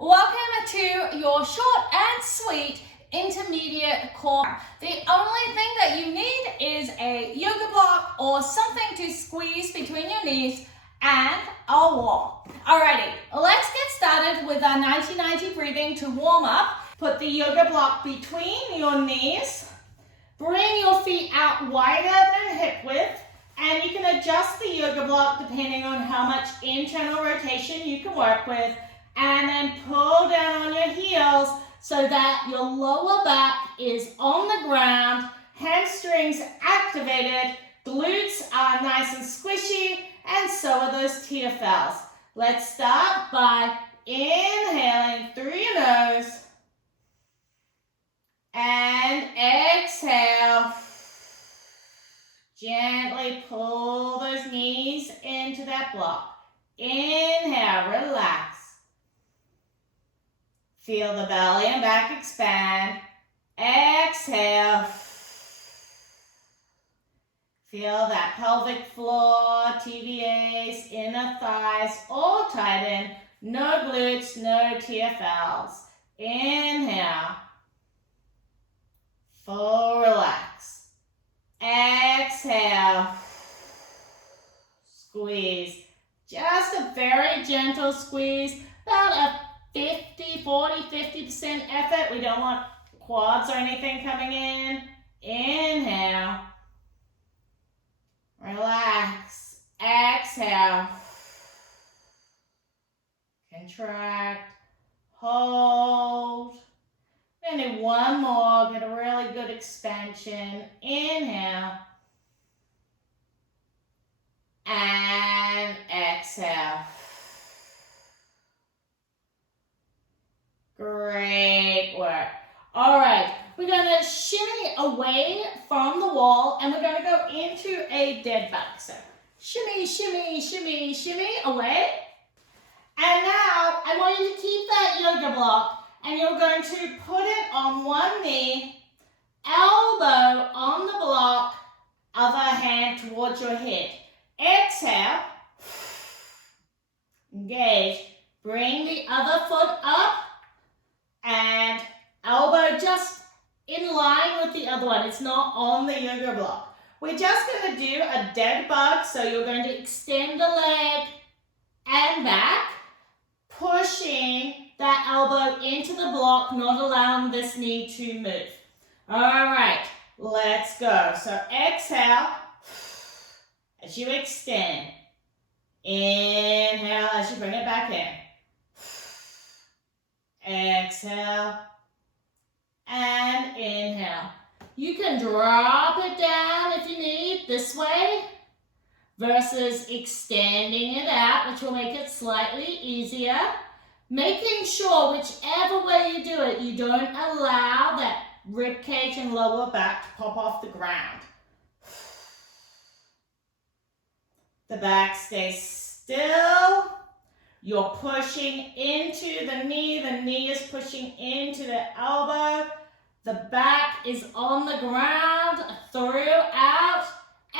Welcome to your short and sweet intermediate core. The only thing that you need is a yoga block or something to squeeze between your knees and a wall. Alrighty, let's get started with our 90-90 breathing to warm up. Put the yoga block between your knees. Bring your feet out wider than hip width, and you can adjust the yoga block depending on how much internal rotation you can work with. And then pull down on your heels so that your lower back is on the ground, hamstrings activated, glutes are nice and squishy, and so are those TFLs. Let's start by inhaling through your nose and exhale. Gently pull those knees into that block. Inhale, relax. Feel the belly and back expand. Exhale. Feel that pelvic floor, TVAs, inner thighs, all tighten. No glutes, no TFLs. Inhale. Full relax. Exhale. Squeeze. Just a very gentle squeeze. About a 50% effort. We don't want quads or anything coming in. Inhale. Relax. Exhale. Contract. Hold. And do one more. Get a really good expansion. Inhale. And exhale. Great work. All right, we're going to shimmy away from the wall and we're going to go into a dead bug. So shimmy, shimmy, shimmy, shimmy away. And now I want you to keep that yoga block and you're going to put it on one knee, elbow on the block, other hand towards your head. Exhale. Engage. Bring the other foot up. And elbow just in line with the other one. It's not on the yoga block. We're just going to do a dead bug. So you're going to extend the leg and back, pushing that elbow into the block, not allowing this knee to move. All right, let's go. So exhale as you extend. Inhale as you bring it back in. Exhale and inhale. You can drop it down if you need this way versus extending it out, which will make it slightly easier. Making sure whichever way you do it, you don't allow that rib cage and lower back to pop off the ground. The back stays still. You're pushing into the knee is pushing into the elbow, the back is on the ground, through, out,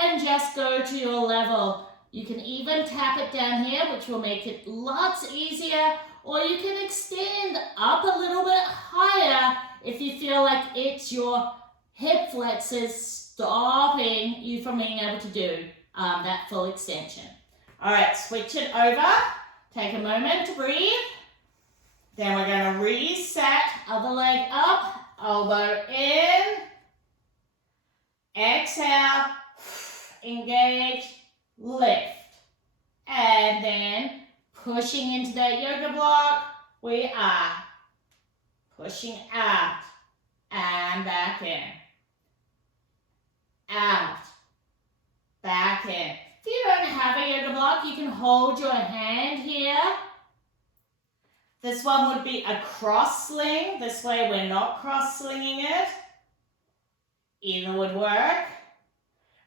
and just go to your level. You can even tap it down here, which will make it lots easier, or you can extend up a little bit higher if you feel like it's your hip flexors stopping you from being able to do that full extension. All right, switch it over. Take a moment to breathe. Then we're going to reset. Other leg up, elbow in. Exhale, engage, lift. And then pushing into that yoga block, we are pushing out and back in. Out, back in. If you don't have a yoga block, you can hold your hand here. This one would be a cross sling. This way we're not cross slinging it. Either would work.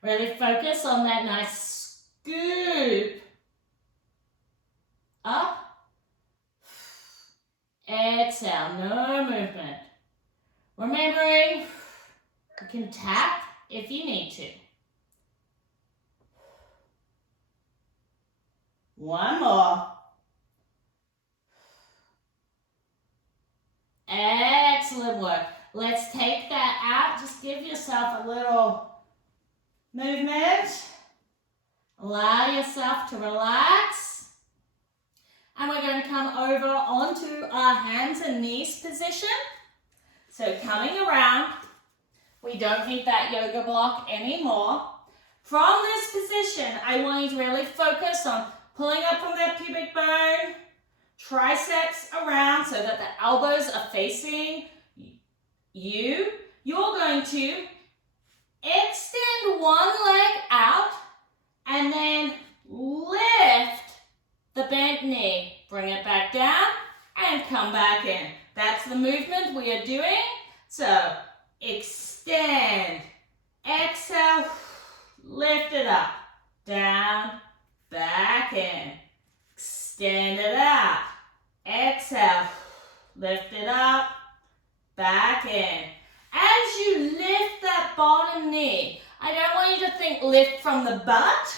Really focus on that nice scoop. Up. Exhale, no movement. Remembering, you can tap if you need to. One more. Excellent work. Let's take that out. Just give yourself a little movement. Allow yourself to relax. And we're going to come over onto our hands and knees position. So coming around, we don't need that yoga block anymore. From this position, I want you to really focus on pulling up from that pubic bone, triceps around so that the elbows are facing you. You're going to extend one leg out and then lift the bent knee. Bring it back down and come back in. That's the movement we are doing. So extend, exhale, lift it up, down, back in. Extend it out, exhale, lift it up, back in. As you lift that bottom knee, I don't want you to think lift from the butt.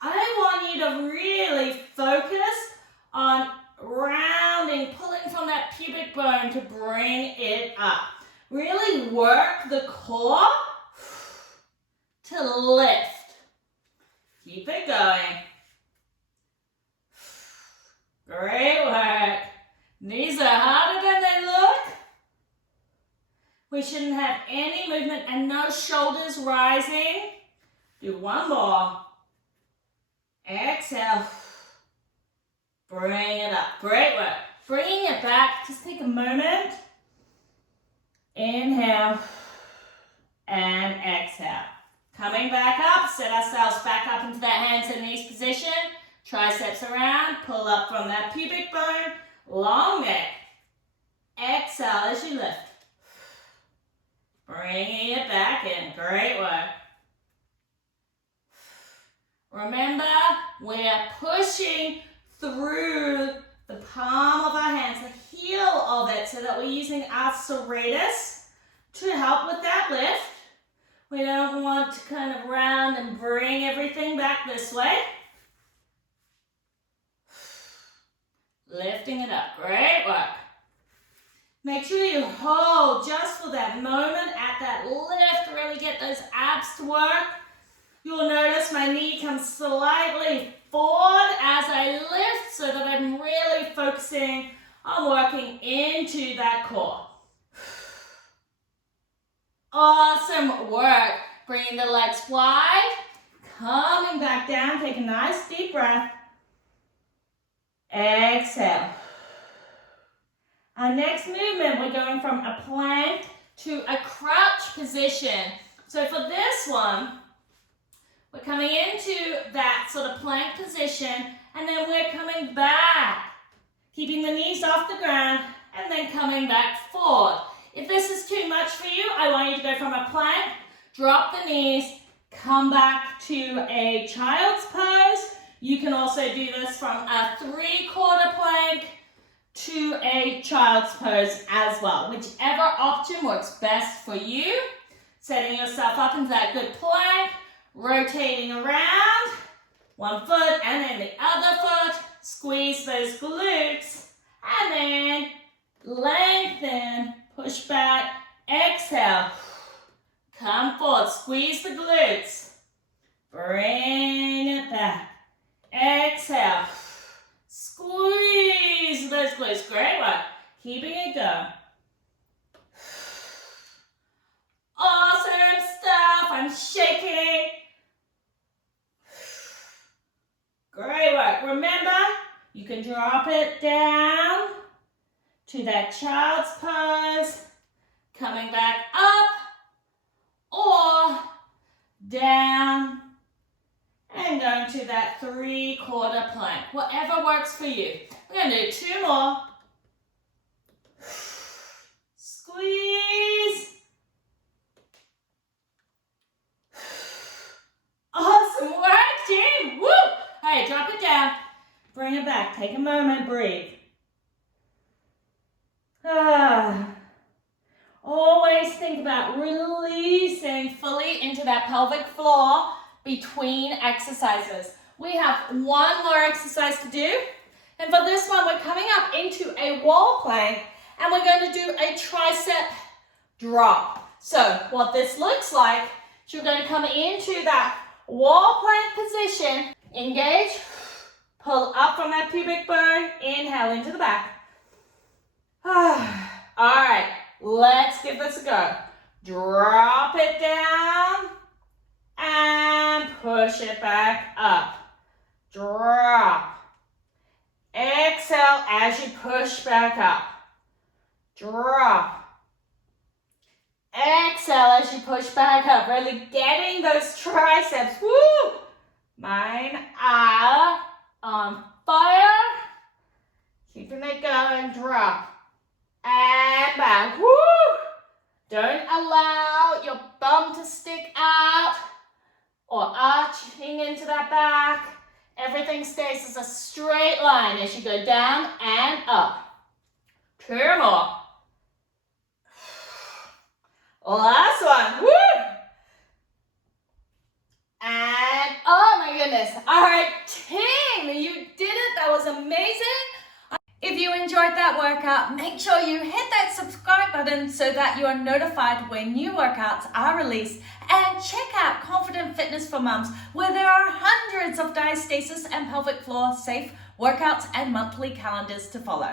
I want you to really focus on rounding, pulling from that pubic bone to bring it up. Really work the core to lift. Keep it going. Great work. These are harder than they look. We shouldn't have any movement and no shoulders rising. Do one more. Exhale. Bring it up. Great work. Bringing it back. Just take a moment. Inhale and exhale. Coming back up, set ourselves back up into that hands and knees position. Triceps around, pull up from that pubic bone, long neck. Exhale as you lift. Bringing it back in, great work. Remember, we're pushing through the palm of our hands, the heel of it, so that we're using our serratus to help with that lift. We don't want to kind of round and bring everything back this way. Lifting it up, great work. Make sure you hold just for that moment at that lift, really get those abs to work. You'll notice my knee comes slightly forward as I lift so that I'm really focusing on working into that core. Awesome work. Bringing the legs wide, coming back down, take a nice deep breath. Exhale. Our next movement, we're going from a plank to a crouch position. So for this one, we're coming into that sort of plank position, and then we're coming back, keeping the knees off the ground, and then coming back forward. If this is too much for you, I want you to go from a plank, drop the knees, come back to a child's pose. You can also do this from a 3/4 plank to a child's pose as well. Whichever option works best for you. Setting yourself up into that good plank, rotating around, one foot and then the other foot. Squeeze those glutes and then lengthen, push back, exhale. Come forward, squeeze the glutes. Bring it back. Exhale. Squeeze those glutes. Great work. Keeping it going. Awesome stuff. I'm shaking. Great work. Remember, you can drop it down to that child's pose. Coming back up or down and going to that 3/4 plank. Whatever works for you. We're going to do 2 more. Squeeze. Awesome work, team. Woo! All right, drop it down. Bring it back. Take a moment, breathe. Always think about releasing fully into that pelvic floor between exercises. We have 1 more exercise to do. And for this one, we're coming up into a wall plank. and we're going to do a tricep drop. So what this looks like is you're going to come into that wall plank position, engage, pull up from that pubic bone, inhale into the back. All right, let's give this a go. Drop it down and push it back up. Drop. Exhale as you push back up. Drop. Exhale as you push back up. Really getting those triceps. Woo! Mine are on fire. Keeping it going. Drop. And back. Woo! Don't allow your bum to stick out or arching into that back. Everything stays as a straight line as you go down and up. 2 more. Last one. Woo! And oh my goodness. All right, team, you did it. That was amazing. If you enjoyed that workout, make sure you hit that subscribe button so that you are notified when new workouts are released. And check out Confident Fitness for Mums, where there are hundreds of diastasis and pelvic floor safe workouts and monthly calendars to follow.